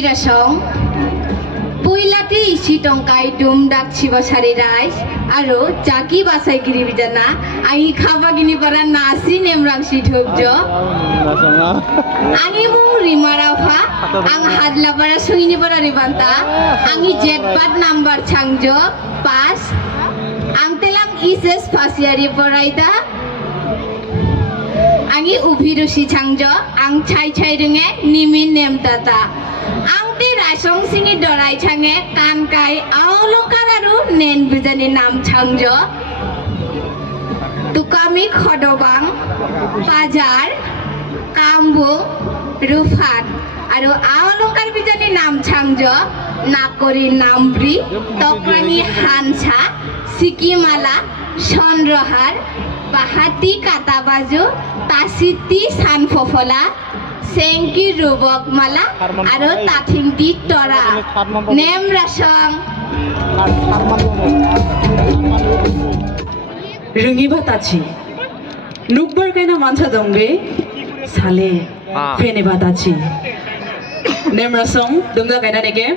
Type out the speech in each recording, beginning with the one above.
শ্রীরাসং পইলাতে EC টংকাই ডুম ডাক শিবসারি rice আরো জাকি বাসাই গিরি বিজানা আই খাবা গিনি পারা নাসি নেমরাংসি ঢুকজ আঙি মুং রিমারাফা আং হাদলা পারা সুইনি পারা রিবান্তা আঙি জেটবাদ নাম্বার ছাংজ পাস আং তেলাং ইসএস ফাসিয়ারি পরাইতা आंगी उभिरुसि छांगज आं छाई छाई रोंगे निमिन नेमदाता आं ति रासं सिंगी दराय छांगे कानकाय आवलंकार आरु नेन बिजानि नाम छांगज तुकामी खडबां बाजार कामबु रुफात आरु आवलंकार बिजानि नाम छांगज नाकरि नामब्रि तक्रांगी हानसा सिकिमाला सनरहार बाहाती काटाबाजु तासिती सानफफला सेंकी रुबक माला आरो ताथिंती तरा नेम रासं रुंगी बाताची नुकबर कैना मानसा दंगे साले फेने बाताची नेम रासं दुंगा कैना नेके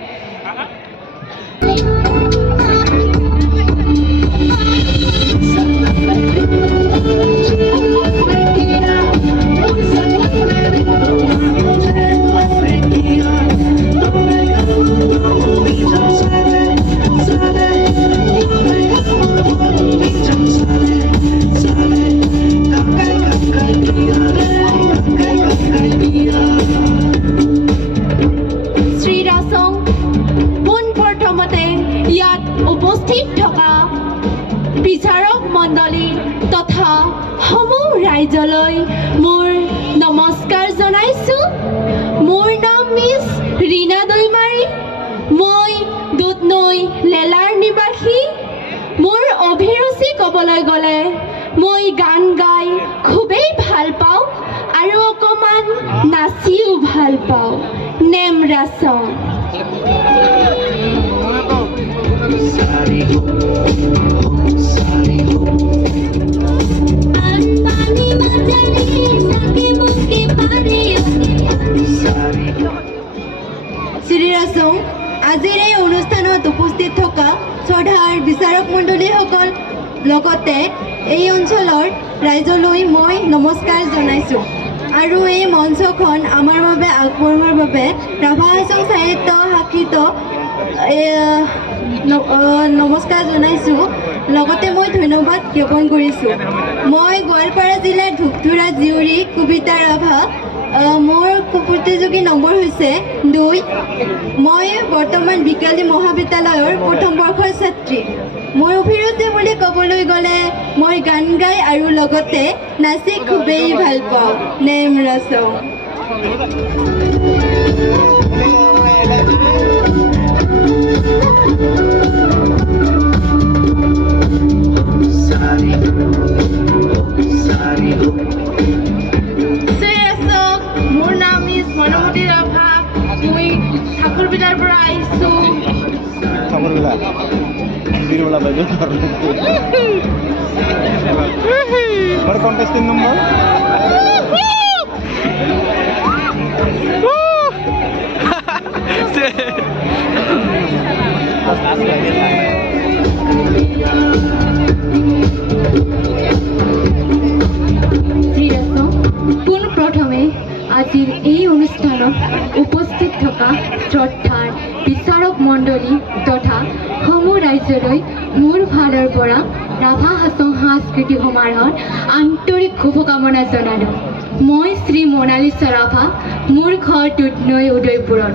तथा समूह राइजলৈ मोर नमस्कार जनाइछु मोर नाम मिस रीना दैमारी মই দুধনৈ লেলাৰ নিবাসী मोर অভিৰুচি কবলৈ গলে মই গান গাই খুবেই ভাল পাওঁ আৰু অকমান নাচিও ভাল পাওঁ নেম ৰাসং শ্ৰীৰাসং আজিৰ এই অনুষ্ঠানত উপস্থিত থকা শ্ৰদ্ধাৰ বিচাৰক মণ্ডলীসকল লগতে এই অঞ্চলৰ ৰাইজলৈ মই নমস্কাৰ জনাইছোঁ আৰু এই মঞ্চখন আমাৰ বাবে আগবঢ়োৱাৰ বাবে ৰাভা হাছং সাহিত্য শাখিত নমস্কাৰ জনাইছোঁ লগতে মই ধন্যবাদ জ্ঞাপন কৰিছোঁ মই গোৱালপাৰা জিলাৰ ধূপধুৰা জীয়ৰী কবিতা ৰাভা मोर प्रतियोगी नम्बर হৈছে 2 মই বৰ্তমান বিকালী মহাবিদ্যালয়ৰ প্ৰথম বৰ্ষৰ ছাত্ৰী মই অভিৰুচি বুলি ক'বলৈ গ'লে মই গান গাই আৰু লগতে নাচি খুবেই ভাল পাওঁ নেম ৰাসং What contesting number? প্ৰথমে আজিৰ এই অনুষ্ঠানত উপস্থিত থকা শ্ৰদ্ধাৰ বিচাৰক মণ্ডলী তথা সমূহ ৰাইজলৈ মোৰ ফালৰ পৰা ৰাভা হাছং সাংস্কৃতিক সমাৰোহৰ আন্তৰিক শুভকামনা জনালোঁ মই শ্ৰী মনালিছা ৰাভা মোৰ ঘৰ দুধনৈ উদয়পুৰত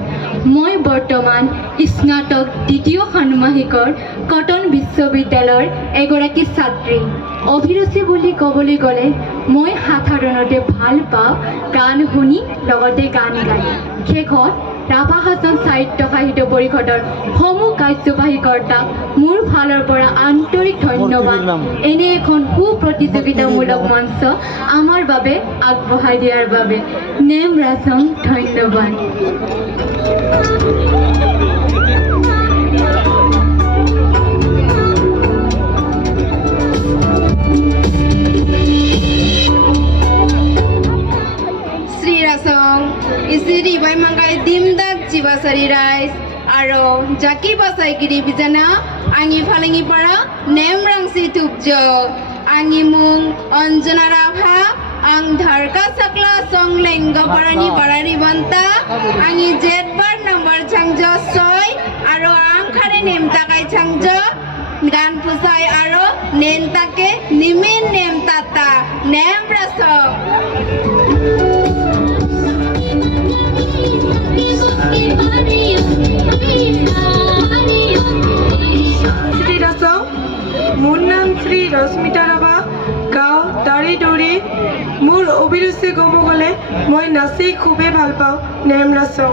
মই বৰ্তমান স্নাতক দ্বিতীয় ষান্মাসিকৰ কটন বিশ্ববিদ্যালয়ৰ এগৰাকী ছাত্ৰী অভিৰুচি বুলি ক'বলৈ গ'লে মই সাধাৰণতে ভাল পাওঁ গান শুনি লগতে গান গাই শেষত ৰাভা হাছং সাহিত্য পৰিষদৰ সমূহ কাৰ্যবাহী কৰ্তাক মোৰ ফালৰ পৰা আন্তৰিক ধন্যবাদ এনে এখন সুপ্ৰতিযোগিতামূলক মঞ্চ আমাৰ বাবে আগবঢ়াই দিয়াৰ বাবে নেম ৰাসং ধন্যবাদ শ্রীরাসং ইসিরি বাইমাঙ্গাই দিমদাক জিবা Sibasari Rais aro Jaki Basai Giri Bijana Angi Falangi Para Nemrang Situbjo Angi Mung Anjana Rabha Ang Dharka Sakla Songlengga Parani Parari Banta Angi Jetbar number Changjo Soy aro Ang Khare Nem Takai Changjo Gan Pusai aro Nen Take Nimin Nem Tata Nem Raso Shri রাসং মোৰ নাম শ্ৰী ৰশ্মিতা ৰাভা গাঁও দাৰি দৌৰি মোৰ অভিৰুচি ক'ব গ'লে মই নাচি খুবেই ভাল পাওঁ নেম ৰাসং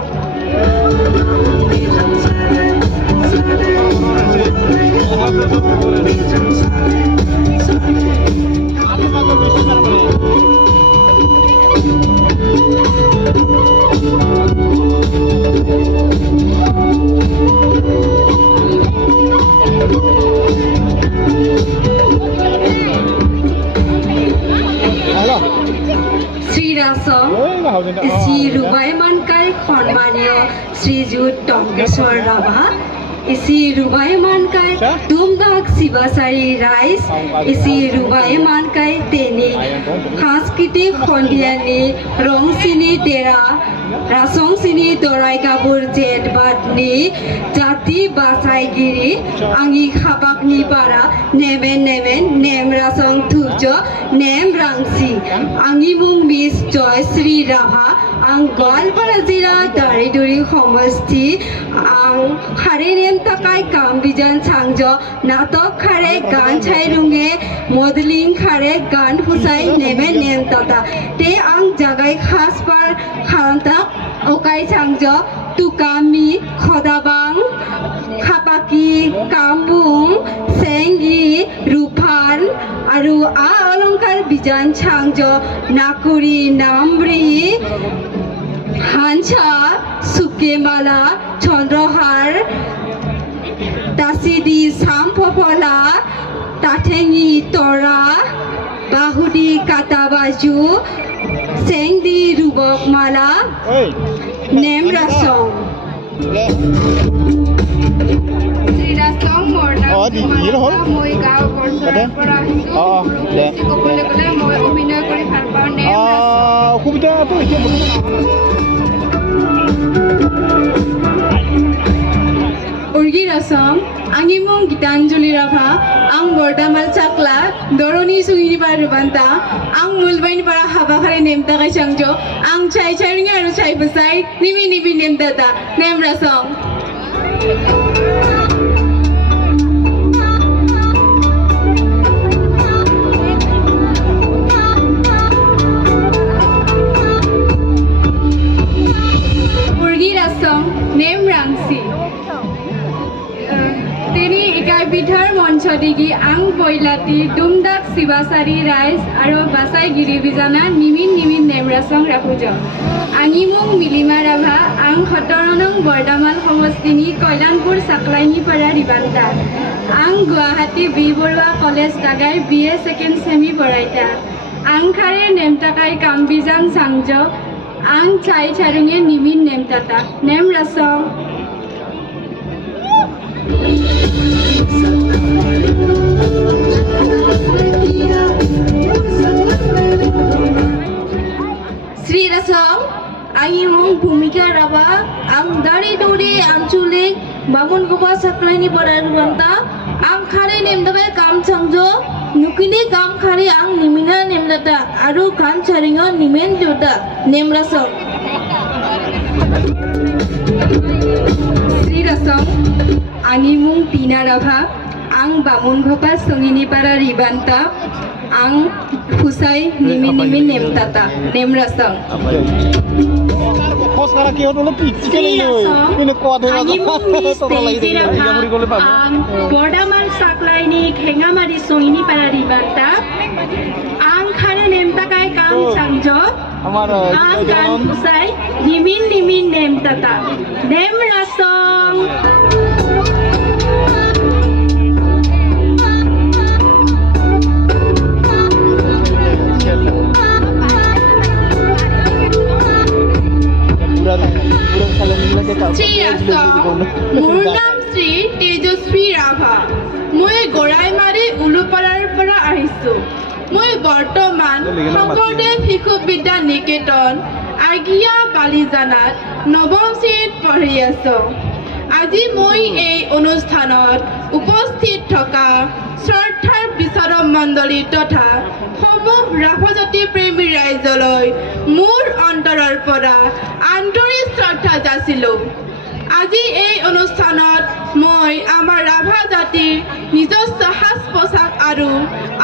শ্ৰীৰাসং শ্ৰী ৰুবাইমানকাই সন্মানীয় শ্ৰীযুত টঙ্কেশ্বৰ ৰাভা শ্ৰী ৰুবাইমানকাই দুমদাক শিৱাচাৰী ৰাইজ শ্ৰী ৰুবাইমানকাই তেনি সাংস্কৃতিক সন্ধিয়ানি ৰংচিনি তেৰা রাসংসিনি দরাই কাবুর জেট বাদনি জাতি বাসাইগিরি আঙি খাবাকনি পারা নেমেন নেমেন নেম রাসং থুজ নেম রাংসি আঙি মুং মিস জয়শ্রী রাভা আং গোৱালপাৰা জিলা দাৰিদুৰি সমষ্টি আং খাৰে নেম তাকাই কাম বিজান চাংজ নাটক খাৰে গান চাই ৰুঙে মডেলিং খাৰে গান ফুসাই নেমেন নেম তাতা তে আং জাগাই খাসপাৰ খান্তা ওকাই চাংজ তুকামি খদাবাং খাপাকি কামবুং চেংগি ৰূপান আৰু আ অলংকাৰ বিজান চাংজ নাকুৰি নামৰি হানছা সুকেমালা চন্দ্ৰহাৰ তাচিদি সামফফলা তাঠেঙি তৰা বাহুদি কাটাবাজু চেংদি ৰূপক মালা নেম ৰাসং শ্ৰীৰাসং মই গাঁও বৰচৰাৰ পৰা আহিছোঁ ক'বলৈ গ'লে মই অভিনয় কৰি ভাল পাওঁ নেম উৰ্গি ৰাসং আঙিমুং গীতাঞ্জলি ৰাভা আং বৰ্দামাল চাকলা দৰণি সুঙিনি পাৰা ৰুবান্তা আং মুলবাইনি পাৰা হাবাখাৰে নেম তাকাই চাংজ আং চাই চাইৰিঙে আৰু চাই বচাই নিবি নিবি নেম দাদা নেম ৰাসং উৰ্গি ৰাসং নেম ৰাংচি তিনি একাইবিধৰ মঞ্চ দিগি আং পৈলাতি দুমদাক শিৱাচাৰী ৰাইজ আৰু বাছাই গিৰি বিজানা নিমিন নিমিন নেমৰাচং ৰাখোজ আঙিমুং মিলিমা ৰাভা আং 17 নং বৰ্দামাল সমষ্টিনি কল্যাণপুৰ চাকলাইনি পাৰা ৰিবান্তা আং গুৱাহাটী বি বৰুৱা কলেজ টাগাই BA ছেকেণ্ড ছেমি পঢ়াইতা আং খাৰে নেমটাকাই কাম বিজান চাংজ আং চাই চাৰুঙে নিমিন নেমতাতা নেম ৰাচং শ্ৰীৰাসং আঙিমুং ভূমিকা ৰাভা আং দাৰিদুৰি আঞ্চলিক বামুনগোপা সাকলাইনি পাৰা ৰুবান্তা আং খাৰে নেমদাবাই কাম চাংজো নুকিনি কাম খাৰে আং নিমিনা নেমদাতা আৰু গান চাৰিঙ নিমেন জোতা নেমৰাসং শ্ৰীৰাসং আঙিমুং টিনা ৰাভা আং বামুনগোপা সঙিনিপাৰা ৰিবান্তা আং ফুসাই নিমি নিমি নেমতাতা নেমৰাসং বৰ্দামাল চাকলাইনি খেঙামাৰি সঙিনিপাৰা ৰিবান্তা আং খাৰে নেমতাকাই কাম চাংজ আং গান ফুসাই নিমিন নিমিন নেমতাতা নেমৰাসং শ্ৰী ৰাছং মোৰ নাম শ্ৰী তেজস্বী ৰাভা মই গৰাইমাৰী উলুপাৰাৰ পৰা আহিছোঁ মই বৰ্তমান শংকৰদেৱ শিশু বিদ্যা নিকেতন আগিয়া বালিজানাত নৱম শ্ৰেণীত পঢ়ি আছোঁ আজি মই এই অনুষ্ঠানত উপস্থিত থকা শ্ৰদ্ধাৰ বিচাৰক মণ্ডলী তথা সমূহ ৰাভা জাতি প্ৰেমী ৰাইজলৈ মোৰ অন্তৰৰ পৰা আন্তৰিক শ্ৰদ্ধা যাচিলোঁ আজি এই অনুষ্ঠানত মই আমাৰ ৰাভা জাতিৰ নিজস্ব সাজ পোছাক আৰু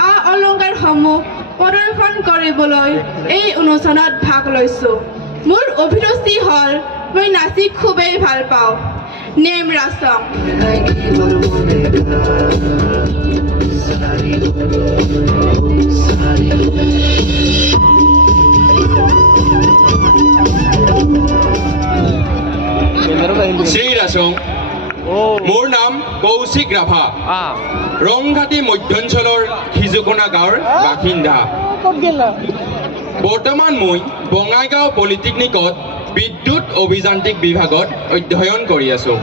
আ অলংকাৰসমূহ প্ৰদৰ্শন কৰিবলৈ এই অনুষ্ঠানত ভাগ লৈছোঁ মোৰ অভিৰুচি হ'ল মই নাচি খুবেই ভাল পাওঁ নেম ৰাছং শ্ৰী ৰাছং মোৰ নাম কৌশিক ৰাভা ৰংঘাটি মধ্যাঞ্চলৰ সিজুকোনা গাঁৱৰ বাসিন্দা বৰ্তমান মই বঙাইগাঁও পলিটেকনিকত বিদ্যুৎ অভিযান্ত্ৰিক বিভাগত অধ্যয়ন কৰি আছোঁ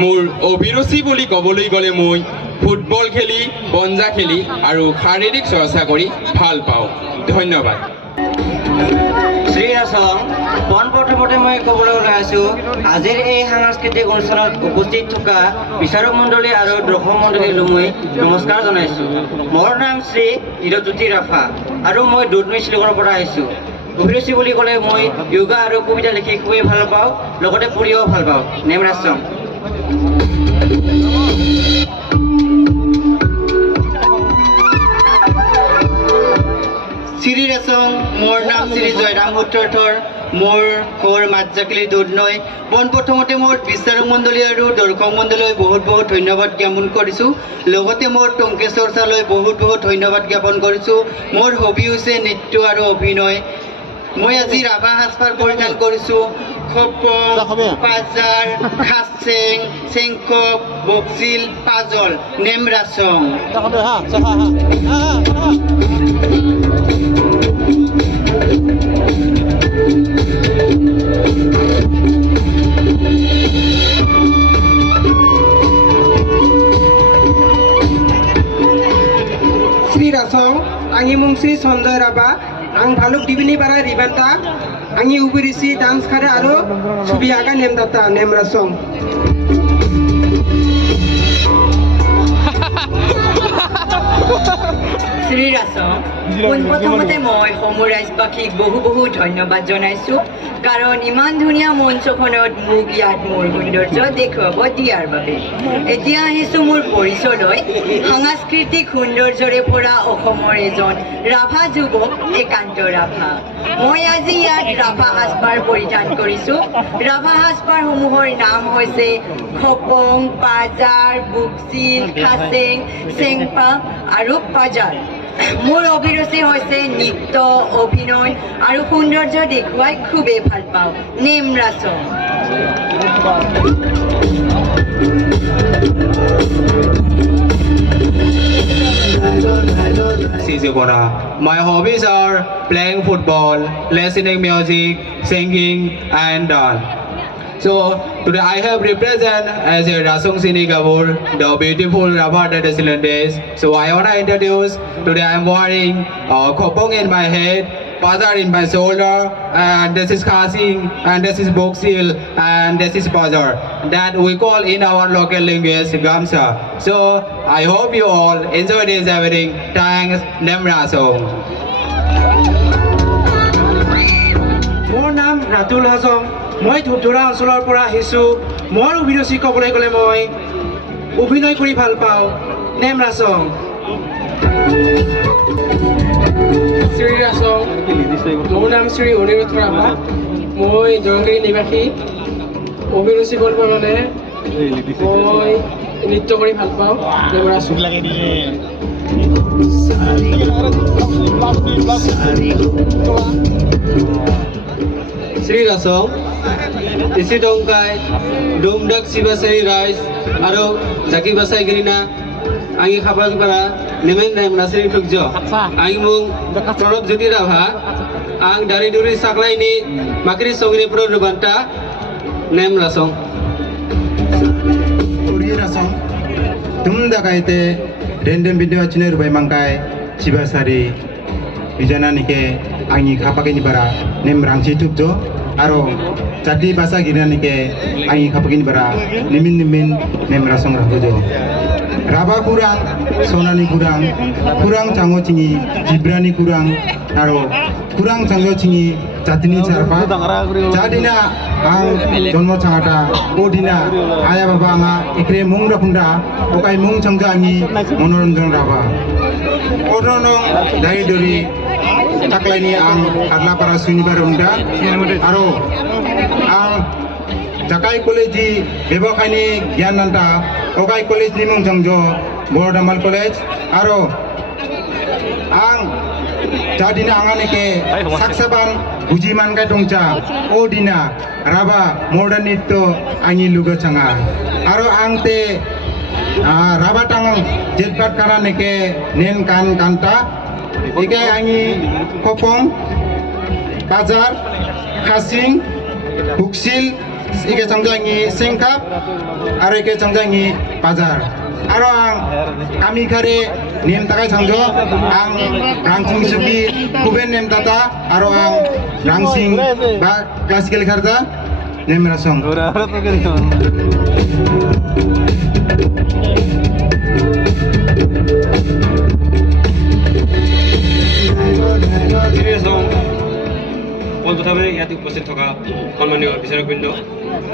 মোৰ অভিৰুচি বুলি ক'বলৈ গ'লে মই ফুটবল খেলি পঞ্জা খেলি আৰু শাৰীৰিক চৰ্চা কৰি ভাল পাওঁ ধন্যবাদ শ্ৰী ৰাছং পোনপ্ৰথমতে মই ক'বলৈ ওলাইছোঁ আজিৰ এই সাংস্কৃতিক অনুষ্ঠানত উপস্থিত থকা বিচাৰক মণ্ডলী আৰু দৰ্শক মণ্ডলীলৈ মই নমস্কাৰ জনাইছোঁ মোৰ নাম শ্ৰী হীৰজ্যোতি ৰাভা আৰু মই দুধনৈ শিলগড়ৰ পৰা আহিছোঁ অভিৰুচি বুলি ক'লে মই য়োগা আৰু কবিতা লিখি খুবেই ভাল পাওঁ লগতে পঢ়িও ভাল পাওঁ নেম ৰাছং শ্ৰী ৰাছং মোৰ নাম শ্ৰী জয়ৰাম সূত্ৰধৰ মোৰ ঘৰ মাতজাকলি দুধনৈ পোনপ্ৰথমতে মোৰ বিচাৰক মণ্ডলী আৰু দৰ্শক মণ্ডলীলৈ বহুত বহুত ধন্যবাদ জ্ঞাপন কৰিছোঁ লগতে মোৰ টংকেশ্বৰ চৰ্চালৈ বহুত বহুত ধন্যবাদ জ্ঞাপন কৰিছোঁ মোৰ হবি হৈছে নৃত্য আৰু অভিনয় মই আজি ৰাভা সাজপাৰ পৰিধান কৰিছোঁ খপং পাজাৰ খাচেং চেংকক বক্সিল পাজল নেম ৰাছং Sri Rasong, Angi Mungsi Sondoy Raba, Ang Bhaluk Dibini Bara Ribata, Angi Ubirisi Dance Kare Aro, Subiaga Nem Data Nem Rasong. Shri Rasong পোনপ্ৰথমতে মই সমূহ ৰাইজবাসীক বহু বহু ধন্যবাদ জনাইছোঁ কাৰণ ইমান ধুনীয়া মঞ্চখনত মোক ইয়াত মোৰ সৌন্দৰ্য দেখুৱাব দিয়াৰ বাবে এতিয়া আহিছোঁ মোৰ পৰিচয়লৈ সাংস্কৃতিক সৌন্দৰ্যৰে ভৰা অসমৰ এজন ৰাভা যুৱক একান্ত ৰাভা মই আজি ইয়াত ৰাভা সাজপাৰ পৰিধান কৰিছোঁ ৰাভা সাজপাৰসমূহৰ নাম হৈছে খপং পাজাৰ বক্সিল খাচেং চেংপা আৰু পাজাৰ মোৰ অভিৰুচি হৈছে নৃত্য অভিনয় আৰু সৌন্দৰ্য দেখুৱাই খুবেই ভাল পাওঁ name ৰাছং Sizukona. My hobbies are playing football, listening music, singing and dance. So today I have represent as a Rasong Sini Gabur, the beautiful Rabbah traditional days. So I wanna introduce today I am wearing kopong in my head, Pazar in my shoulder, and this is Khasing, and this is Boksil, and this is Pazar. That we call in our local language Gamsa. So I hope you all enjoy this everything. Thanks, Nem Rasong. মোৰ নাম ৰাতুল হাছং মই ধুধুৰা অঞ্চলৰ পৰা আহিছোঁ মোৰ অভিৰুচি ক'বলৈ গ'লে মই অভিনয় কৰি ভাল পাওঁ নেম ৰাছং শ্ৰী ৰাছং মোৰ নাম শ্ৰী অনিৰুদ্ধ ৰাভা মই জংগী নিবাসী অভিৰুচি কৰিব গ'লে মই নৃত্য কৰি ভাল পাওঁ নেম ৰাছং Sri Rasong, Isi Dongkai, Domdak Sibasai Rice, Aro, Zaki Basai Grina, Angi Khabag Bara, Nemen Nem Nasri Tukjo, Angi Mung, Pranab Jyoti Rabha, Ang Dari Duri Saklaini, Makri Songni Pro Rubanta, Nem Rasong. rasong tum da kaite random video chine rubai mangkai chibasari bijana nike angi khapake ni bara nem rangchi tupjo aro chati basa gina nike angi khapake ni bara nimin nem rasong ragojo raba kurang sonani kurang chango chingi jibrani kurang aro kurang chango chingi jatini charpa jadina ang jonmo changata odina aya baba anga ikre mung rakunda okai mung changja angi monoranjan raba odonong dai dori taklaini ang adla para sunibar unda aro ang Jakai College Bebokani Gyananta Okai College Nimung Jangjo Bordamal College Aro Ang Jadina Anganeke Saksaban Bujiman Kai Dongcha Odina Raba Modern Nitto Angi Luga Changa Aro Angte Rabatang Jetpat Karaneke Nen Kan Kanta Ike Angi Kopong Kajar Khasing Buksil ike changjangi sengkap aro ike changjangi bazar aro ang kami khare nem takai changjo ang rangching suki kuben nem tata aro ang rangsing ba classical kharda nem rasong পোনপ্ৰথমে ইয়াত উপস্থিত থকা সন্মানীয় বিচাৰকবৃন্দ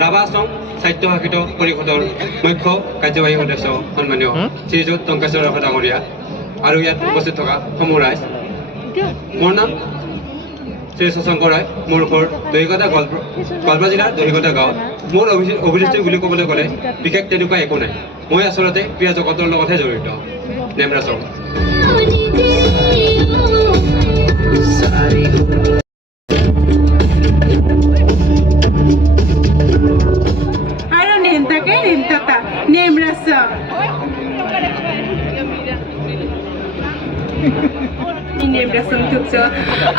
ৰাভা আশ্ৰম সাহিত্য শাসিত পৰিষদৰ মুখ্য কাৰ্যবাহী সদস্য সন্মানীয় শ্ৰীযুত টংকেশ্বৰ ৰাভা ডাঙৰীয়া আৰু ইয়াত উপস্থিত থকা সমূহ ৰাইজ মোৰ নাম শ্ৰী শশাংকৰ ৰায় মোৰ ঘৰ দহিকতা গোৱালপাৰা জিলাৰ দহিকতা গাঁৱত মোৰ অভিৰুচি বুলি ক'বলৈ গ'লে বিশেষ তেনেকুৱা একো নাই মই আচলতে ক্ৰীড়া জগতৰ লগতহে জড়িত নেমৰাচৰ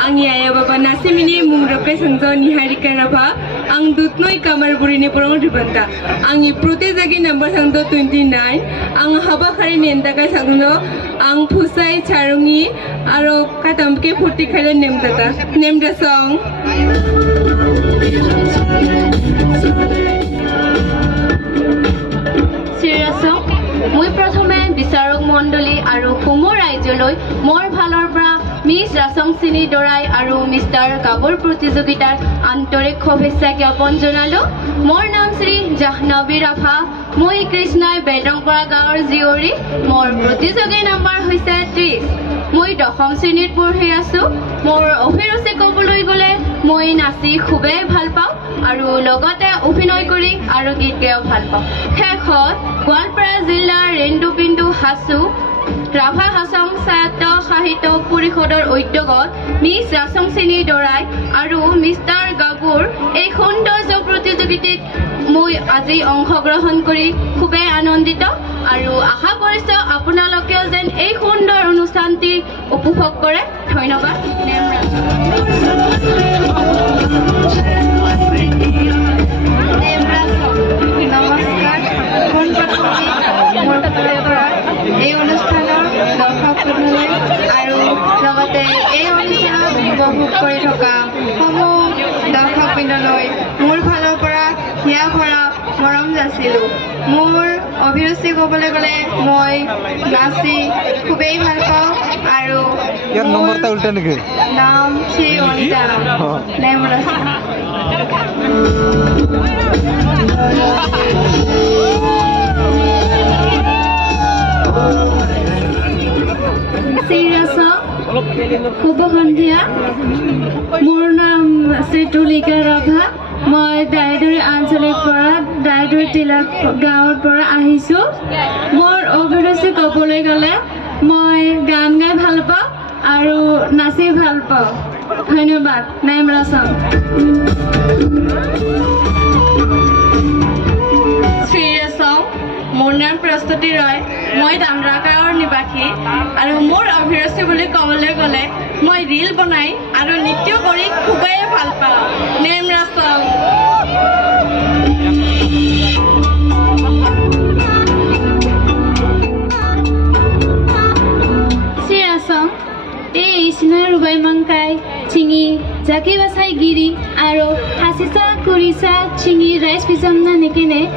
Angi ayah bapa nasi mini mungrapai sangjo niharika rabha ang dutnoi kamar burini porong ribanta angi prote jagi number sangjo 29 ang haba khari nentakai sangjo ang phusai charungi aro katamke phuti khale nemdata nemda song Sirasong মই প্ৰথমে বিচাৰক মণ্ডলী আৰু সমূহ ৰাইজলৈ মোৰ ফালৰ পৰা মিছ ৰাচং চিনি দৰাই আৰু মিষ্টাৰ গাবৰ প্ৰতিযোগিতাৰ আন্তৰিক শুভেচ্ছা জ্ঞাপন জনালোঁ মোৰ নাম শ্ৰী জাহ্নৱী ৰাভা মই কৃষ্ণাই বেলৰংপৰা গাঁৱৰ জীয়ৰী মোৰ প্ৰতিযোগী নম্বৰ হৈছে 30 মই 10ম শ্ৰেণীত পঢ়ি আছোঁ মোৰ অভিৰুচি ক'বলৈ গ'লে মই নাচি খুবেই ভাল পাওঁ আৰু লগতে অভিনয় কৰি আৰু গীত গায়ো ভাল পাওঁ শেষত গোৱালপাৰা জিলাৰ ৰেন্দুবিন্দু হাছু ৰাভা হাছং স্বায়ত্ত সাহিত্য পৰিষদৰ উদ্যোগত মিছ ৰাচং চিনি দৰাই আৰু মিষ্টাৰ গাবুৰ এই সৌন্দৰ্য প্ৰতিযোগিতাত মই আজি অংশগ্ৰহণ কৰি খুবেই আনন্দিত আৰু আশা কৰিছোঁ আপোনালোকেও যেন এই সুন্দৰ অনুষ্ঠানটি উপভোগ কৰে ধন্যবাদ নমস্কাৰ এই অনুষ্ঠানৰ দৰ্শকসকললৈ আৰু লগতে এই অনুষ্ঠান উপভোগ কৰি থকা সমূহ দৰ্শকবৃন্দলৈ মোৰ ফালৰ পৰা হিয়া ভৰা মৰম যাচিলোঁ মোৰ অভিৰুচি ক'বলৈ গ'লে মই নাচি খুবেই ভাল পাওঁ আৰু মোৰ নাম শ্ৰী অনিতা নেমৰাচা শুভ সন্ধিয়া মোৰ নাম শ্ৰী তুলিকা ৰাভা মই দাইদৰি আঞ্চলিক পৰা দাইদৰি তিলাক গাঁৱৰ পৰা আহিছোঁ মোৰ অভিৰুচি ক'বলৈ গ'লে মই গান গাই ভাল পাওঁ আৰু নাচি ভাল পাওঁ ধন্যবাদ নেমৰাচং শ্ৰীৰাচং মোৰ নাম প্ৰস্তুতি ৰয় মই দামৰা গাঁৱৰ নিবাসী আৰু মোৰ অভিৰুচি বুলি ক'বলৈ গ'লে মই ৰীল বনাই আৰু নৃত্য কৰি খুবেই ভাল পাওঁ নেমৰাচং Krishna Rubai Mangkai, Chingi, Jaki Basai Giri, Aro, Hasisa Kurisa, Chingi, Rice Pizamna Nikene,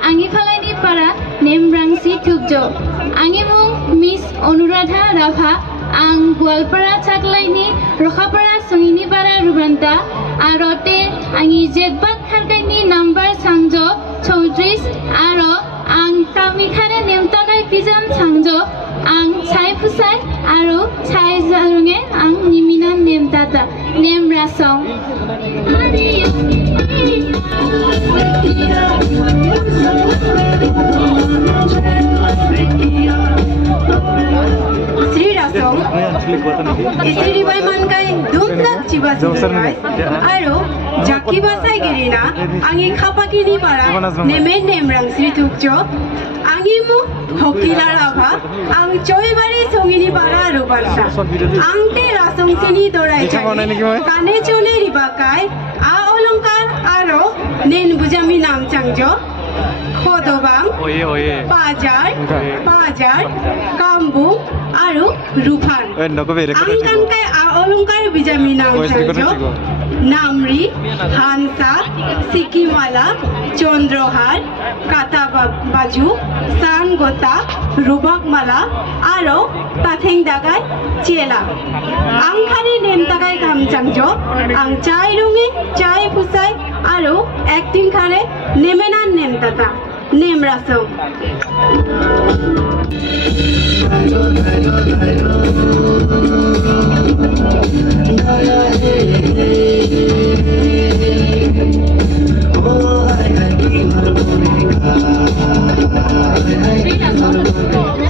Angi Falani Para, Name Rangsi Tubjo, Angimu, Miss Onuradha Rabha, Ang Gualpara Chatlaini, Rohapara Sungini Para Rubanta, Arote, Angi Jetbak Harkani number Sangjo, Chaudris, Aro, Ang Kamikhane Nemtakai Pizam Sangjo, Ang Chai Pusai, Aro, Chai Zarunge, Ang Nimina Nemtata, Nem Rasong. Sri Rasong, Sri Rubai Mangkai, Dumdak Chibasari, Aro, Jaki Basai Girina, Angi Kapakini Para, Nemen Nemrang Sri Tukjo, Angimu, Hokila Rabha, Ang Choibari Songini Para Rubanta, Angte Rasong Sini Dorai Kane Chone Ribakai, A Olongkar, Aro, Nen Bujami Nam Changjo, Kodobang, Pajar, Kambu, Aru, Rupan. Angkankai Alongkar Bijamina Changjo, Namri, Hansa, Sikimala, Chondrohar, Kata Baju, Sangota, Rubakmala, Aro, Tatheng Dagai, Chela. Angkari Nemtagai Kam Changjo, Ang Chai Rungi, Chai Pusai, Aro, Acting Kare, Nemenan Nemtata, Nem Rasong.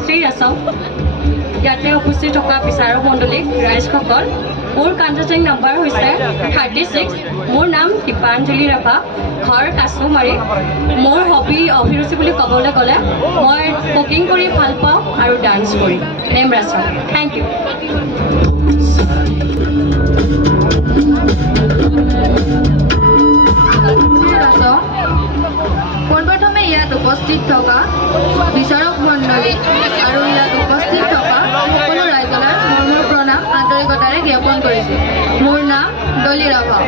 Sri Rasong, ইয়াতে উপস্থিত থকা বিচাৰক মণ্ডলীক ৰাইজসকল মোৰ কণ্টেষ্টিং number হৈছে 36 মোৰ নাম দীপাঞ্জলি ৰাভা ঘৰ কাছুমাৰী মোৰ হবি অভিৰুচি বুলি ক'বলৈ গ'লে মই কুকিং কৰি ভাল পাওঁ আৰু ডান্স কৰি নেম ৰাছং থেংক ইউ পোনপ্ৰথমে ইয়াত উপস্থিত থকা বিচাৰক মণ্ডলী আৰু ইয়াত উপস্থিত থকা সকলো ৰাইজলৈ মোৰ প্ৰণাম আন্তৰিকতাৰে জ্ঞাপন কৰিছোঁ মোৰ নাম ডলি ৰাভা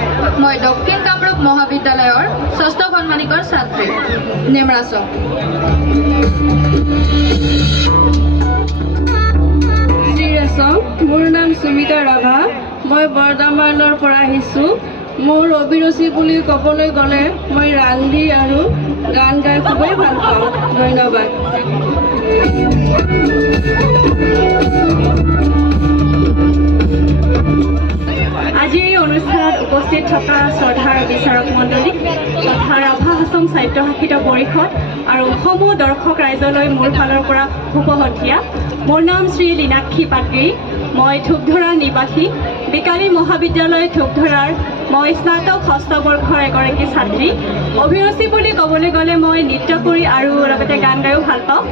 মই দক্ষিণ কামৰূপ মহাবিদ্যালয়ৰ ষষ্ঠ সন্মানিকৰ ছাত্ৰী নেম ৰাছং শ্ৰী ৰাছং মোৰ নাম সুমিতা ৰাভা মই বৰ্ধমানৰ পৰা আহিছোঁ মোৰ অভিৰুচি বুলি ক'বলৈ গ'লে মই ৰান্ধি আৰু গান গাই খুবেই ভাল পাওঁ ধন্যবাদ আজি এই অনুষ্ঠানত উপস্থিত থকা শ্ৰদ্ধাৰ বিচাৰক মণ্ডলী তথা ৰাভা আছাম সাহিত্য শাখিত পৰিষদ আৰু সমূহ দৰ্শক ৰাইজলৈ মোৰ ফালৰ পৰা শুভসন্ধিয়া মোৰ নাম শ্ৰী লীনাক্ষী পাত্ৰী মই ধূপধৰা নিবাসী বিকালী মহাবিদ্যালয় ধূপধৰাৰ মই স্নাতক ষষ্ঠ বৰ্ষৰ এগৰাকী ছাত্ৰী অভিৰুচি বুলি ক'বলৈ গ'লে মই নৃত্য কৰি আৰু লগতে গান গায়ো ভাল পাওঁ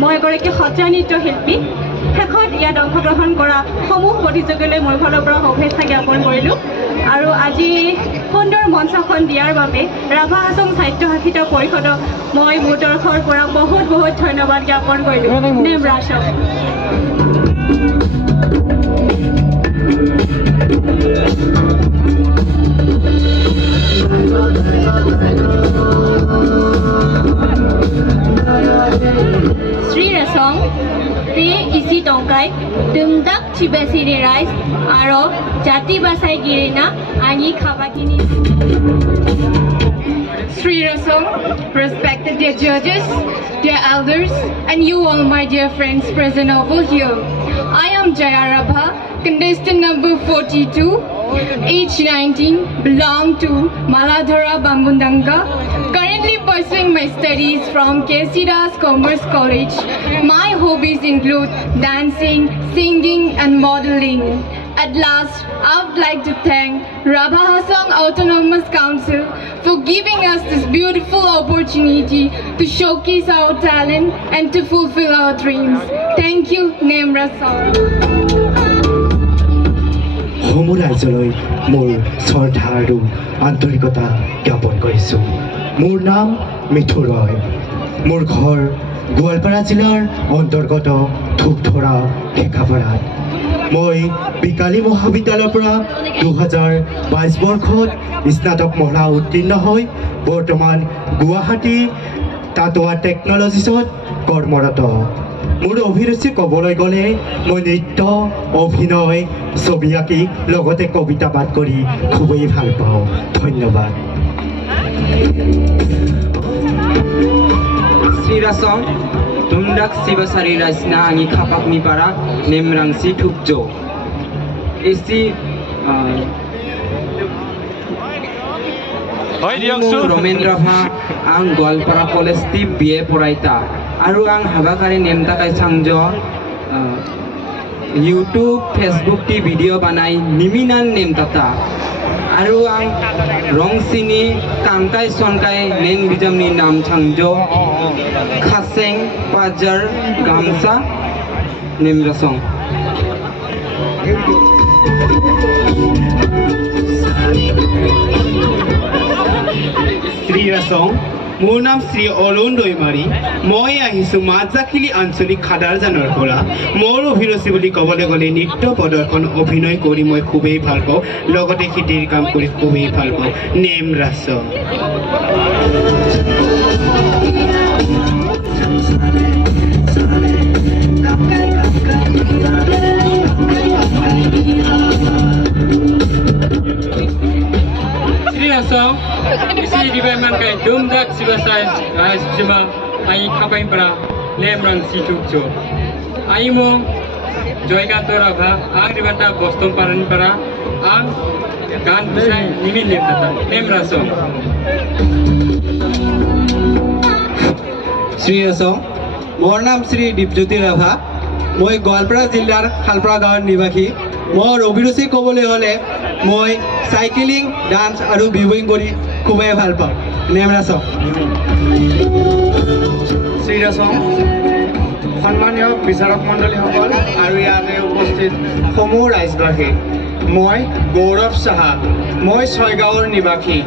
মই এগৰাকী সত্ৰীয়া নৃত্যশিল্পী শেষত ইয়াত অংশগ্ৰহণ কৰা সমূহ প্ৰতিযোগীলৈ মোৰ ফালৰ পৰা শুভেচ্ছা জ্ঞাপন কৰিলোঁ আৰু আজি সুন্দৰ মঞ্চখন দিয়াৰ বাবে ৰাভা আছাম সাহিত্য শাখিত পৰিষদক মই মোৰ তৰফৰ পৰা বহুত বহুত ধন্যবাদ জ্ঞাপন কৰিলোঁ নেম ৰাছং শ্ৰী ৰাছং তে ইচি টংকাই দুমদাক চিবেচিৰি ৰাইজ আৰু জাতি বাচাই গিৰিনা আঙি খাবাকিনি Sri Rasong, respected dear judges, dear elders, and you all my dear friends present over here. I am Jaya Rabha, contestant number 42, age 19, belong to Maladhara Bambundanga, currently pursuing my studies from KC Das Commerce College. My hobbies include dancing, singing and modeling. At last, I would like to thank Rabha Hasang Autonomous Council for giving us this beautiful opportunity to showcase our talent and to fulfill our dreams. Thank you, Nem Rasong. সমূহ ৰাইজলৈ মোৰ শ্ৰদ্ধা আৰু আন্তৰিকতা জ্ঞাপন কৰিছোঁ মোৰ নাম মিঠু ৰয় মোৰ ঘৰ গোৱালপাৰা জিলাৰ অন্তৰ্গত ধূপধৰা ঢেকাপাৰাত মই বিকালী মহাবিদ্যালয়ৰ পৰা 2022 বৰ্ষত স্নাতক মহলা উত্তীৰ্ণ হৈ বৰ্তমান গুৱাহাটী টাটোৱা টেকন'লজিছত কৰ্মৰত। মোৰ অভিৰুচি ক'বলৈ গ'লে মই নৃত্য, অভিনয়, ছবি আঁকি লগতে কবিতা পাঠ কৰি খুবেই ভাল পাওঁ। ধন্যবাদ। শ্ৰীৰাসং তুমদাক শিবসাৰি ৰাজনা আঙি খাপাকনি পাৰা নেমৰাংসি থুকজো এসি ৰমেন্দ্ৰ ভা আং গোৱালপাৰা কলেজ টি বিএ পড়াইতা আৰু আং হাবাকাৰি নেমতা কাইসাংজ ইউটিউব ফেসবুক টি ভিডিও বানাই নিমিনান নেমতাতা আৰু আং ৰংচিনি কাংকাই সনকাই নেন বিজামনি নাম চাংজ খাসেং পাজাৰ গামছা নেমৰাসং। শ্ৰীৰাসং মোৰ নাম শ্ৰী অৰুণ দৈমাৰী। মই আহিছোঁ মাজাখিলি আঞ্চলিক খাদাৰজানৰ পৰা। মোৰ অভিৰুচি বুলি ক'বলৈ গ'লে নৃত্য প্ৰদৰ্শন অভিনয় কৰি মই খুবেই ভাল পাওঁ, লগতে খেতিৰ কাম কৰি খুবেই ভাল পাওঁ। নেমৰাস। Song isi development kai dumdak sibasai cuma ai kapain para lemrang situjo ai mo joyga tora bha ang dibata boston paran para ang gan bisai nimin lemtata lemrang song. শ্রীরাসং মোৰ নাম শ্ৰী দীপজ্যোতি ৰাভা। মই গোৱালপাৰা জিলাৰ খালপাৰা গাঁৱৰ নিবাসী। মোৰ অভিৰুচি ক'বলৈ হ'লে মই চাইকেলিং, ডান্স আৰু বিহুইং কৰি খুবেই ভাল পাওঁ। নেমৰাসং। শ্ৰীৰাসং সন্মানীয় বিচাৰক মণ্ডলীসকল আৰু ইয়াতে উপস্থিত সমূহ ৰাইজবাসী, মই গৌৰৱ সাহা। মই ছয়গাঁৱৰ নিবাসী।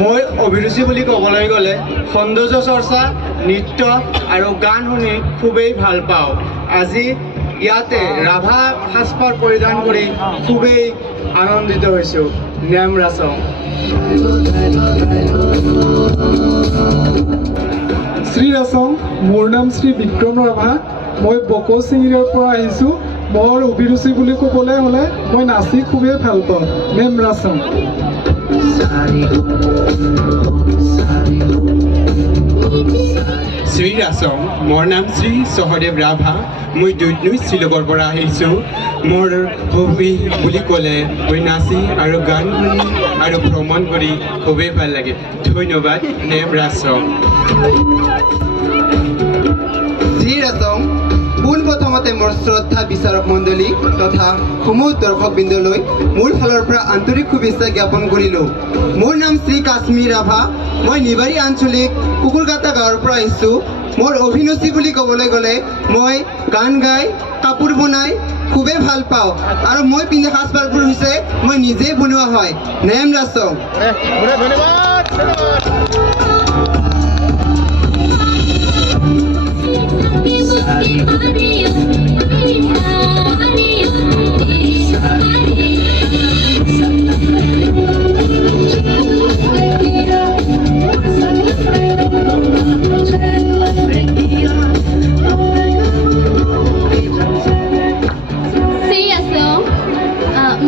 মোৰ অভিৰুচি বুলি ক'বলৈ গ'লে সৌন্দৰ্য চৰ্চা, নৃত্য আৰু গান শুনি খুবেই ভাল পাওঁ। আজি ইয়াতে ৰাভা সাজপাৰ পৰিধান কৰি খুবেই আনন্দিত হৈছোঁ। নেমৰাসং। শ্ৰীৰাসং মোৰ নাম শ্ৰী বিক্ৰম ৰাভা। মই বকচিঙিৰৰ পৰা আহিছোঁ। মোৰ অভিৰুচি বুলি ক'বলৈ হ'লে মই নাচি খুবেই ভাল পাওঁ। নেমৰাসং। শ্ৰীৰাসং মোৰ নাম শ্ৰী সহদেৱ ৰাভা। মই দুধনৈ শিলগৰ পৰা আহিছোঁ। মোৰ হবি বুলি ক'লে মই নাচি আৰু গান শুনি আৰু ভ্ৰমণ কৰি খুবেই ভাল লাগে। ধন্যবাদ। নেমৰাসং। শ্ৰীৰাসং পোনপ্ৰথমতে মোৰ শ্ৰদ্ধা বিচাৰক মণ্ডলী তথা সমূহ দৰ্শকবৃন্দলৈ মোৰ ফালৰ পৰা আন্তৰিক শুভেচ্ছা জ্ঞাপন কৰিলোঁ। মোৰ নাম শ্ৰী কাশ্মীৰ ৰাভা। মই নিবাৰী আঞ্চলিক কুকুৰকাটা গাঁৱৰ পৰা আহিছোঁ। মোৰ অভিৰুচি বুলি ক'বলৈ গ'লে মই গান গাই, কাপোৰ বনাই খুবেই ভাল পাওঁ আৰু মই পিন্ধা সাজপাৰবোৰ হৈছে মই নিজেই বনোৱা হয়। নেমৰাসং।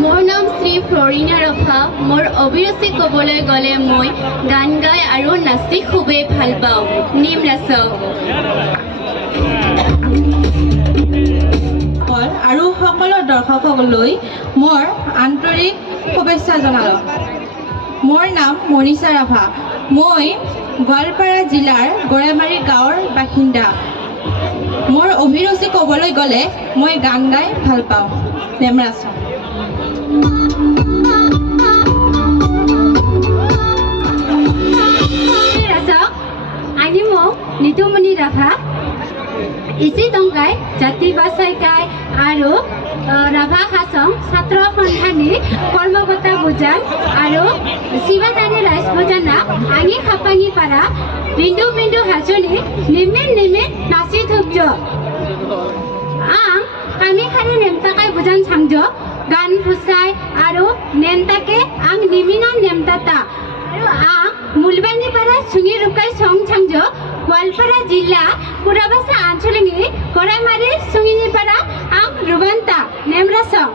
মোৰ নাম শ্ৰী ফ্লৰিনা ৰাভা। মোৰ অভিৰুচি ক'বলৈ গ'লে মই গান গাই আৰু নাচি খুবেই ভাল পাওঁ। নেমৰাসং। আৰু সকলো দৰ্শকলৈ মোৰ আন্তৰিক শুভেচ্ছা জনালোঁ। মোৰ নাম মনীষা ৰাভা। মই গোৱালপাৰা জিলাৰ গড়েমাৰী গাঁৱৰ বাসিন্দা। মোৰ অভিৰুচি ক'বলৈ গ'লে মই গান গাই ভাল পাওঁ। নেমৰাসং। Ani mo Nitumoni Rabha. ইচি টংকাই জাতি বাছাইকাই আৰু ৰাভা হাছং ছাত্ৰ সন্ধানী কৰ্মকৰ্তা বুজান আৰু শিৱাতানী ৰাইজ ভোজনা আঙি খাপাঙি পাৰা বিন্দু বিন্দু হাজনি নিমিন নিমিন নাচি থুকজ। আং kami kare nemtakai bujan sangjo gan pusai aru nentake ang niminan nemtata aru ang mulbani para sungi rukai song sangjo Goalpara জিলা পুৰাবাসা আঞ্চলিক কৰাইমাৰী সুঙিনি পাৰা আং ৰুবান্তা নেমৰাসং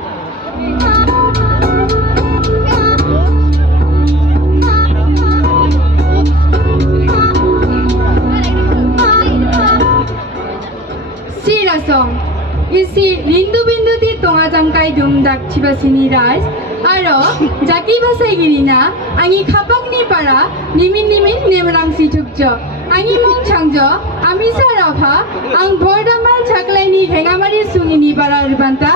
Sirasong isi rindu bindu di tonga jangkai dumdak chibasini rais aro jaki basai girina angi khapak ni para nimin nimin nemrang si thukjo angi mong changjo amisa rafa ang bordamal chaklai ni hengamari sungini para ribanta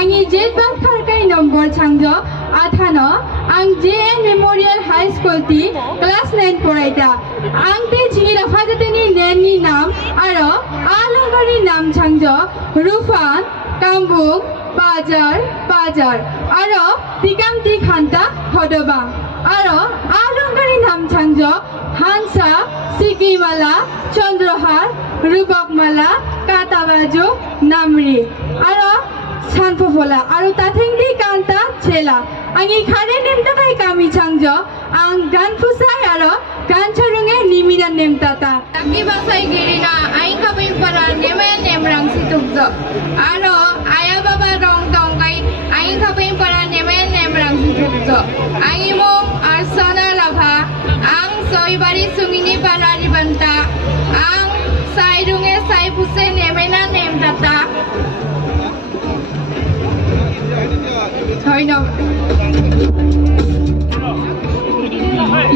angi jetban kharkai nombor changjo athano ang JN Memorial High School ti class 9 poraita ang te jingira phajateni neni nam aro alongari nam changjo Rufan Kambung Pajar aro Tikamti Khanta Hodobang aro alongari nam changjo Hansa Sikimala Chandrahar Rupakmala Katabajo Namri aro Sanpofola aro Tathengdi Kanta Chela angi khare nemtakai kami changjo ang ganfusai aro gancharunge nimina nemtata Taki basai girina aing kaping para nemen nemrang situkjo aro aya baba rong tongkai aing kaping para nemen nemrang situkjo aimong arsana labha ang soibari sungini para ribanta ang sairunge saipuse nemena nemtata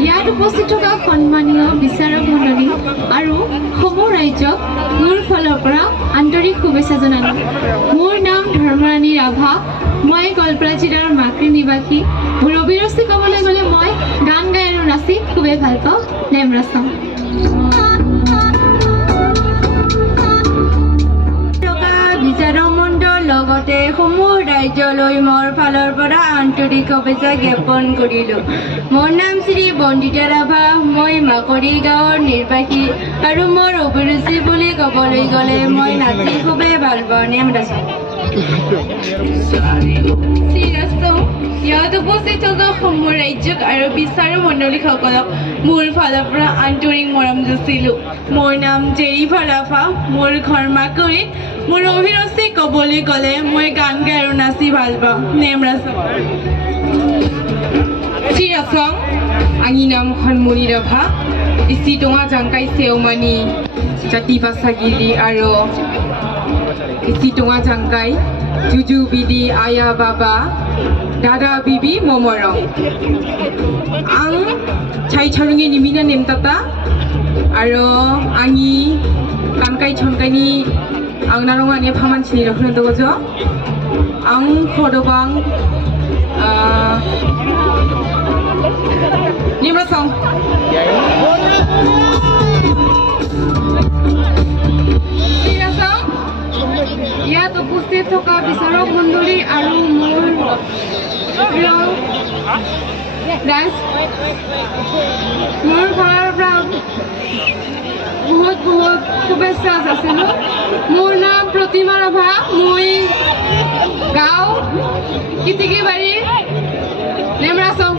ইয়াত উপস্থিত থকা সন্মানীয় বিচাৰক মণ্ডলী আৰু সমূহ ৰাজ্যক মোৰ ফালৰ পৰা আন্তৰিক শুভেচ্ছা জনালোঁ মোৰ নাম ধৰ্মৰাণী ৰাভা মই গোৱালপাৰা জিলাৰ মাকৰি নিবাসী মোৰ অভিৰুচি ক'বলৈ গ'লে মই গান গাই আৰু নাচি খুবেই ভাল পাওঁ নেমৰাচং বিচাৰক মণ্ডল লগতে সমূহ ৰাজ্যলৈ মোৰ ফালৰ পৰা আন্তৰিক শুভেচ্ছা জ্ঞাপন কৰিলোঁ মোৰ নাম শ্ৰী বন্দিতা ৰাভা মই মাকৰি গাঁৱৰ নিৰ্বাসী আৰু মোৰ অভিৰুচি বুলি ক'বলৈ গ'লে মই নাচি খুবেই ভাল পাওঁ নেমৰাচং ইয়াত উপস্থিত থকা সমূহ ৰাজ্যক আৰু বিচাৰক মণ্ডলীসকলক মোৰ ফালৰ পৰা আন্তৰিক মৰম যাচিলোঁ মোৰ নাম জেৰিফা ৰাভা মোৰ ঘৰ মাকৰিত মোৰ অভিৰুচি ক'বলৈ গ'লে মই গান গাই আৰু নাচি ভাল পাওঁ নেমৰাচং Sirasong angi nam Hanmoni Rabha isi tonga jangkai seumani jati basagili aro isi tonga jangkai juju bidi ayah baba dada bibi momorong ang chai charungi nimina nemtata aro angi kankai chongkai ni ang narongan ya paman chini rakhunan dojo ang khodobang Nimrasong Sirasong ইয়াত উপস্থিত থকা বিচাৰক মণ্ডলী আৰু মোৰ প্ৰিয় ৰাইজ মোৰ ফালৰ পৰা বহুত শুভেচ্ছা যাচিলোঁ মোৰ নাম প্ৰতিমা ৰাভা মই গাঁও কিটিকিবাৰী নেমৰাচং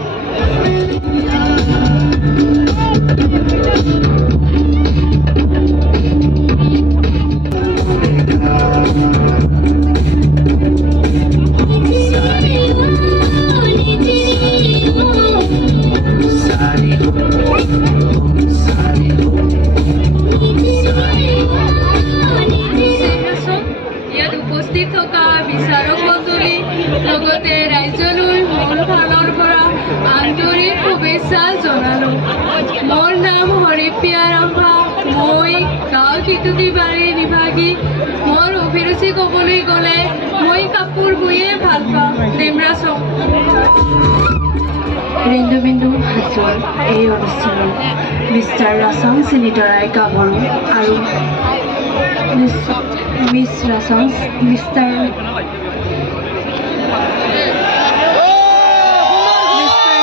ইয়াত উপস্থিত থকা বিচাৰক মণ্ডলী লগতে ৰাজ্যলৈ মোৰ ফালৰ পৰা আন্তৰিক শুভেচ্ছা জনালোঁ মোৰ নাম হৰিপ্ৰিয়া ৰাভা মই গাঁও কিটুকিবাৰী নিবাসী মোৰ অভিৰুচি ক'বলৈ গ'লে মই কাপোৰ বৈয়ে ভাল পাওঁ নেমৰাচং ৰেণ্ডবিন্দু হাজোৰ এই অনুষ্ঠানত মিষ্টাৰ ৰাচং চিনিতৰাই গাভৰু আৰু মিছ ৰাচং মিষ্টাৰ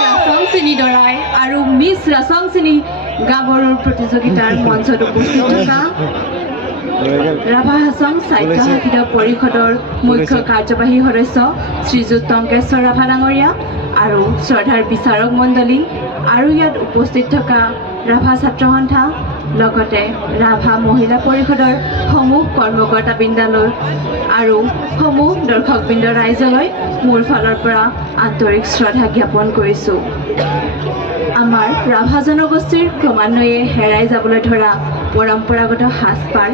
ৰাচং চিনিদৰাই আৰু মিছ ৰাচং চিনি গাভৰুৰ প্ৰতিযোগিতাৰ মঞ্চত উপস্থিত থকা ৰাভা হাছং সাহিত্য শাখিত পৰিষদৰ মুখ্য কাৰ্যবাহী সদস্য শ্ৰীযুত টংকেশ্বৰ ৰাভা ডাঙৰীয়া আৰু শ্ৰদ্ধাৰ বিচাৰক মণ্ডলী আৰু ইয়াত উপস্থিত থকা ৰাভা ছাত্ৰ সন্থা লগতে ৰাভা মহিলা পৰিষদৰ সমূহ কৰ্মকৰ্তাবৃন্দালৈ আৰু সমূহ দৰ্শকবৃন্দ ৰাইজলৈ মোৰ ফালৰ পৰা আন্তৰিক শ্ৰদ্ধা জ্ঞাপন কৰিছোঁ। আমাৰ ৰাভা জনগোষ্ঠীৰ ক্ৰমান্বয়ে হেৰাই যাবলৈ ধৰা পৰম্পৰাগত সাজপাৰ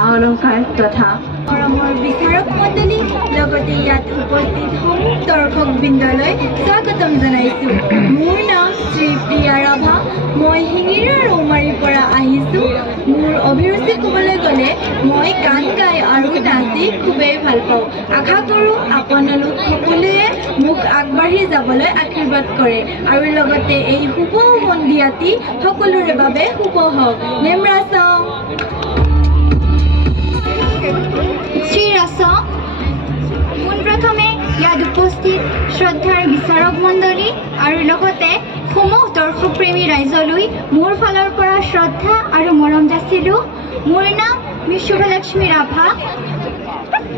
আ অলংকাৰ তথা মৰমৰ বিচাৰক মণ্ডলী লগতে ইয়াত উপস্থিত সমূহ দৰ্শকবৃন্দলৈ স্বাগতম জনাইছোঁ। মোৰ নাম শ্ৰী প্ৰিয়া ৰাভা। মই শিঙিৰা ৰৌমাৰীৰ পৰা আহিছোঁ। মোৰ অভিৰুচি ক'বলৈ গ'লে মই গান গাই আৰু নাচি খুবেই ভাল পাওঁ। আশা কৰোঁ আপোনালোক সকলোৱে মোক আগবাঢ়ি যাবলৈ আশীৰ্বাদ কৰে আৰু লগতে এই শুভ সন্ধিয়াটি সকলোৰে বাবে শুভ হওক। নেমৰাচং শ্ৰীৰাচং পোনপ্ৰথমে ইয়াত উপস্থিত শ্ৰদ্ধাৰ বিচাৰক মণ্ডলী আৰু লগতে সমূহ দৰ্শকপ্ৰেমী ৰাইজলৈ মোৰ ফালৰ পৰা শ্ৰদ্ধা আৰু মৰম যাচিলোঁ। মোৰ নাম মিছ শুভলক্ষ্মী ৰাভা।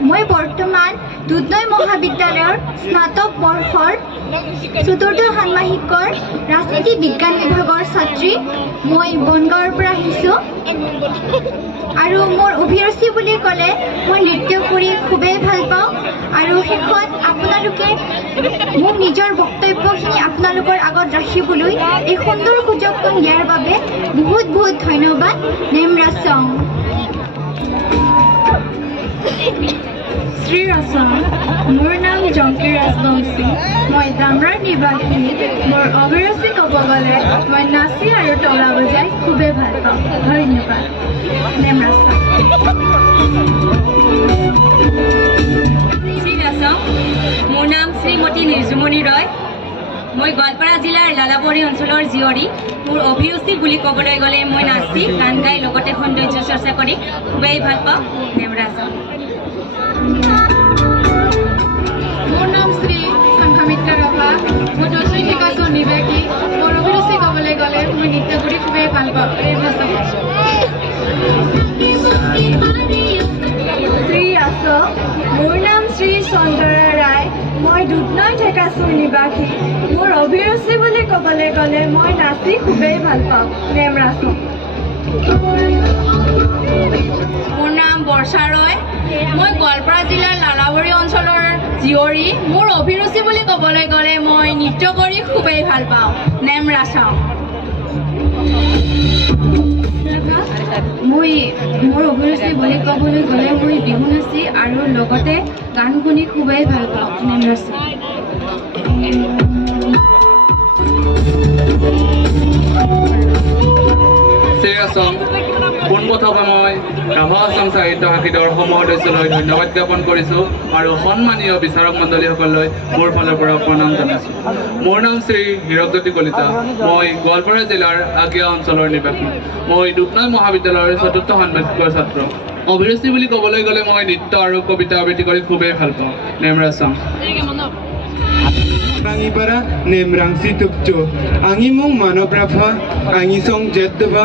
মই বৰ্তমান দুধনৈ মহাবিদ্যালয়ৰ স্নাতক বৰ্ষৰ চতুৰ্থ ষান্মাসিকৰ ৰাজনীতি বিজ্ঞান বিভাগৰ ছাত্ৰী। মই বনগাঁৱৰ পৰা আহিছোঁ আৰু মোৰ অভিৰুচি বুলি ক'লে মই নৃত্য কৰি খুবেই ভাল পাওঁ আৰু শেষত আপোনালোকে মোক নিজৰ বক্তব্যখিনি আপোনালোকৰ আগত ৰাখিবলৈ এই সুন্দৰ সুযোগটো দিয়াৰ বাবে বহুত বহুত ধন্যবাদ। নেমৰাচং শ্ৰীৰাচং মোৰ নাম জংকী ৰাজবংশী। মই ডামৰাৰ নিবাসী। মোৰ অভিৰুচি ক'ব গ'লে মই নাচি আৰু তবলা বজাই খুবেই ভাল পাওঁ। ধন্যবাদ। নেমৰাচং শ্ৰীৰাচং মোৰ নাম শ্ৰীমতী নিৰ্জুমণি ৰয়। মই গোৱালপাৰা জিলাৰ লালাবৰী অঞ্চলৰ জীয়ৰী। মোৰ অভিৰুচি বুলি ক'বলৈ গ'লে মই নাচি গান গাই লগতে সৌন্দৰ্য চৰ্চা কৰি খুবেই ভাল পাওঁ। নেমৰাচং মোৰ নাম শ্ৰী সংঘমিত্ৰা ৰাভা। মই দৰ্শন বিকাশৰ নিবাসী। মোৰ অভিৰুচি ক'বলৈ গ'লে মই নৃত্য কৰি খুবেই ভাল পাওঁ। শ্ৰীৰাচং মোৰ নাম শ্ৰী চন্দৰা ৰায়। মই দুধনৈ ঢেকাচুৰ নিবাসী। মোৰ অভিৰুচি বুলি ক'বলৈ গ'লে মই নাচি খুবেই ভাল পাওঁ। নেমৰাচং মোৰ নাম বৰ্ষা ৰয়। মই গোৱালপাৰা জিলাৰ লালাবৰী অঞ্চলৰ জীয়ৰী। মোৰ অভিৰুচি বুলি ক'বলৈ গ'লে মই নৃত্য কৰি খুবেই ভাল পাওঁ। নেমৰাচং মোৰ অভিৰুচি বুলি ক'বলৈ গ'লে মই বিহু নাচি আৰু লগতে গান শুনি খুবেই ভাল পাওঁ। নেমৰাচং শ্ৰীৰাচং পোনপ্ৰথমে মই ৰাভা হাছং সাহিত্য শাখিতৰ সমূহ সদস্যলৈ ধন্যবাদ জ্ঞাপন কৰিছোঁ আৰু সন্মানীয় বিচাৰক মণ্ডলীসকললৈ মোৰ ফালৰ পৰা প্ৰণাম জনাইছোঁ। মোৰ নাম শ্ৰী হীৰকজ্যোতি কলিতা। মই গোৱালপাৰা জিলাৰ আগিয়া অঞ্চলৰ নিবাসী। মই দুধনৈ মহাবিদ্যালয়ৰ চতুৰ্থ ষান্মাসিকৰ ছাত্ৰ। অভিৰুচি বুলি ক'বলৈ গ'লে মই নৃত্য আৰু কবিতা আবৃত্তি কৰি খুবেই ভাল পাওঁ। নেমৰাচং Para nemrangsi tupjo angimung manobrapha angisong jetba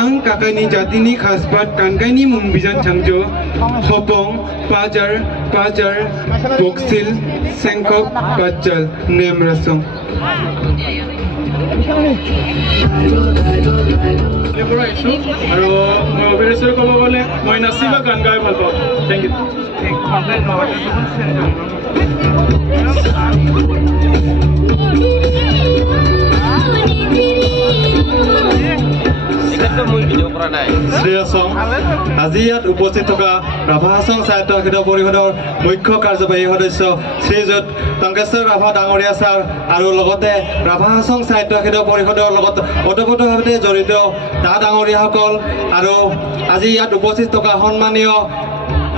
ang kakani jatini khaspat kankani mumbijan changjo hopong pajar boksil sengkok pachal nemrasong পৰা আহিছোঁ আৰু মই অভিৰুচি ক'ব গ'লে মই নাচি বা গান গাই ভাল পাওঁ। Thank U. শ্ৰীৰাচং আজি ইয়াত উপস্থিত থকা ৰাভা হাছং সাহিত্য শাখিত পৰিষদৰ মুখ্য কাৰ্যবাহী সদস্য শ্ৰীযুত টংকেশ্বৰ ৰাভা ডাঙৰীয়া ছাৰ আৰু লগতে ৰাভা হাছং সাহিত্য শাখিত পৰিষদৰ লগত ওতপ্ৰোতভাৱে জড়িত ডা ডাঙৰীয়াসকল আৰু আজি ইয়াত উপস্থিত থকা সন্মানীয়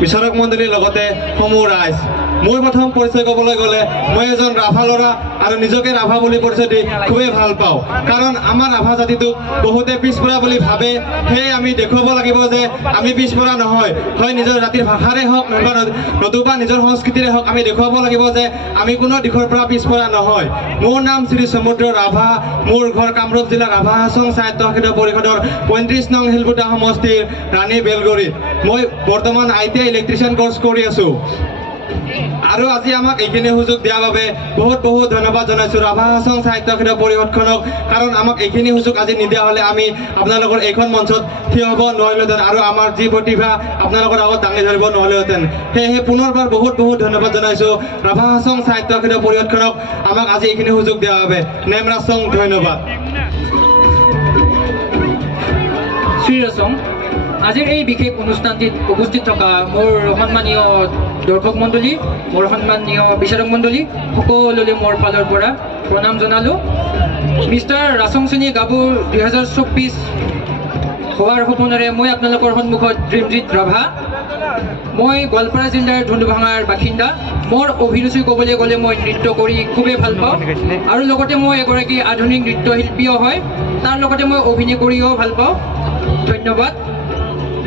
বিচাৰক মণ্ডলীৰ লগতে সমূহ ৰাইজ মোৰ প্ৰথম পৰিচয় ক'বলৈ গ'লে মই এজন ৰাভা ল'ৰা আৰু নিজকে ৰাভা বুলি পৰিচয় দি খুবেই ভাল পাওঁ কাৰণ আমাৰ ৰাভা জাতিটোক বহুতে পিছপৰা বুলি ভাবে সেয়ে আমি দেখুৱাব লাগিব যে আমি পিছপৰা নহয় হয় নিজৰ জাতিৰ ভাষাৰে হওক নতুবা নিজৰ সংস্কৃতিৰে হওক আমি দেখুৱাব লাগিব যে আমি কোনো দিশৰ পৰা পিছপৰা নহয় মোৰ নাম শ্ৰী সমুদ্ৰ ৰাভা মোৰ ঘৰ কামৰূপ জিলাৰ ৰাভা হাছং সাহিত্য শাখিত পৰিষদৰ 35 নং হিলপুটা সমষ্টিৰ ৰাণী বেলগড়িত মই বৰ্তমান ITI ইলেক্ট্ৰিচিয়ান কোৰ্চ কৰি আছোঁ আৰু আজি আমাক এইখিনি সুযোগ দিয়াৰ বাবে বহুত বহুত ধন্যবাদ জনাইছোঁ ৰাভা হাছং সাহিত্য শাখিত পৰিষদখনক কাৰণ আমাক এইখিনি সুযোগ আজি নিদিয়া হ'লে আমি আপোনালোকৰ এইখন মঞ্চত থিয় হ'ব নোৱাৰিলোহেঁতেন আৰু আমাৰ যি প্ৰতিভা আপোনালোকৰ আগত দাঙি ধৰিব নোৱাৰিলোহেঁতেন সেয়েহে পুনৰবাৰ বহুত বহুত ধন্যবাদ জনাইছোঁ ৰাভা হাছং সাহিত্য শাখিত পৰিষদখনক আমাক আজি এইখিনি সুযোগ দিয়াৰ বাবে নেমৰাছং ধন্যবাদ শ্ৰী ৰাছং আজিৰ এই বিশেষ অনুষ্ঠানটিত উপস্থিত থকা মোৰ সন্মানীয় দৰ্শক মণ্ডলী মোৰ সন্মানীয় বিচাৰক মণ্ডলী সকলোলৈ মোৰ ফালৰ পৰা প্ৰণাম জনালোঁ মিষ্টাৰ ৰাছং শ্ৰেণী গাভৰু 2024 হোৱাৰ সপোনেৰে মই আপোনালোকৰ সন্মুখত ড্ৰিমজিত ৰাভা মই গোৱালপাৰা জিলাৰ ধুন্দুভাঙাৰ বাসিন্দা মোৰ অভিৰুচি ক'বলৈ গ'লে মই নৃত্য কৰি খুবেই ভাল পাওঁ আৰু লগতে মই এগৰাকী আধুনিক নৃত্যশিল্পীও হয় তাৰ লগতে মই অভিনয় কৰিও ভাল পাওঁ ধন্যবাদ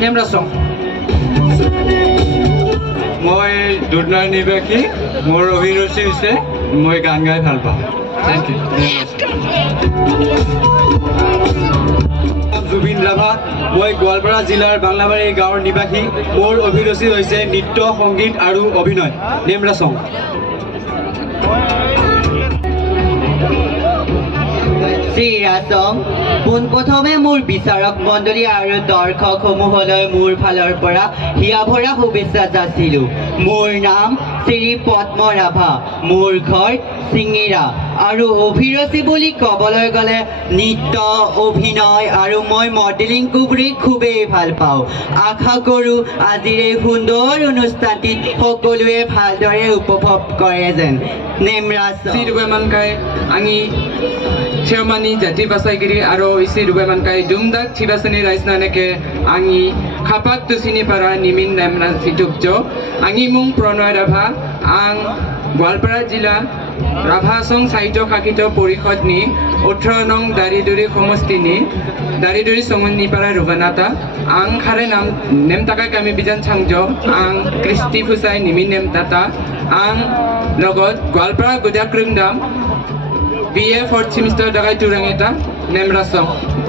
নেমৰাছং মই দুধনৈ নিবাসী মোৰ অভিৰুচি হৈছে মই গান গাই ভাল পাওঁ থেংক ইউ জুবিন ৰাভা মই গোৱালপাৰা জিলাৰ বাংলাবাৰী গাঁৱৰ নিবাসী মোৰ অভিৰুচি হৈছে নৃত্য সংগীত আৰু অভিনয় নেমৰাছং শ্ৰী ৰাছং পোনপ্ৰথমে মোৰ বিচাৰক মণ্ডলী আৰু দৰ্শকসমূহলৈ মোৰ ফালৰ পৰা হিয়া ভৰা শুভেচ্ছা যাচিলোঁ মোৰ নাম শ্ৰী পদ্ম ৰাভা মোৰ ঘৰ চিঙিৰা আৰু অভিৰুচি বুলি ক'বলৈ গ'লে নৃত্য অভিনয় আৰু মই মডেলিং কৰি খুবেই ভাল পাওঁ আশা কৰোঁ আজিৰ এই সুন্দৰ অনুষ্ঠানটিত সকলোৱে ভালদৰে উপভোগ কৰে যেন নেমৰাছং Sirubamankai Angi Chairmani Jati Basagiri Aro isi Rubamankai Dumdak Chibasani Raisnaneke Angi Kapak Tusini Para Nimin Nemran Situpjo Angi Mung Pronoy Rabha Ang Gwalpara Jila Rabha Song Saito Kakito Porichodni 18 nong Dariduri Komostini Dariduri Somani Para Rubanata Ang Khare Nam Nemtaka Kami Bijan Changjo Ang Kristi Pusai Nimin Nemtata Ang Logot Gwalpara Gudak Rungdam BA 4th semester Dagai Turangeta Nemrassong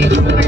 Thank you.